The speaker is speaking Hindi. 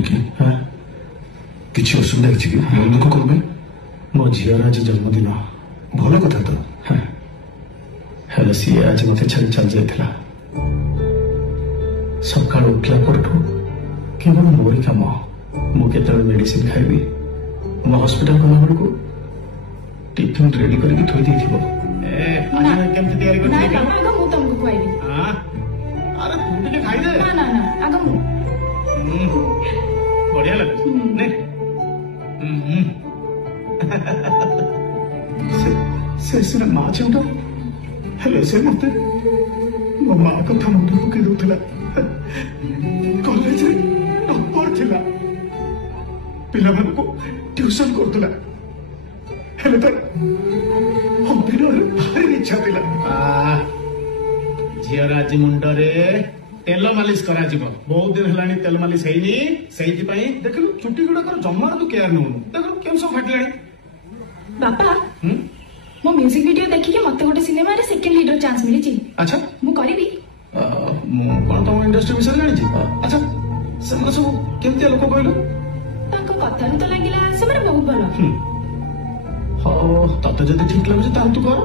टिकी हाँ किसी असुविधा है कि मन दुख कर मो झीर आज जन्मदिन भल कथा तो हेले सी आज मत छाड़ी चल जाता सका उठला पर केवल मोरी कम मुझे मेडिसिन खाइबी मो हॉस्पिटल गला बेलू टिफिन रेडी करके थोई देथिबो केमति तैयारी करछि ना बाबा आगो मु तुमको खुआइबी हां अरे तू टिके खाइ दे ना ना ना आगो मु बढ़िया लगे ने से माँ चिंता हेलो से मत मो माँ कथा मुंड पकई दूला कॉलेज टॉपर थिला पिला मन को ट्यूशन करतला हेले तर अभिनय भारी इच्छा थिला झियर आज मुंडरे तेल मालिश करा जीव बहुत दिन हलानी तेल मालिश हेनी सेहिति पई देखलु चुटी गुडा कर जम्मार तू केयर नु देखलु केम सब फाटलानी बापा मो म्यूजिक वीडियो देखि के मते गोटे सिनेमा रे सेकंड लीडर चांस मिली छी अच्छा मु करबी मु कोन तो इंडस्ट्री विषय जानि छी अच्छा सब सब केमते लोक कहलु ताको कथा तो लागिला से मारे बहुत भलो हो तते जदी ठीक लागु छी ता तू कर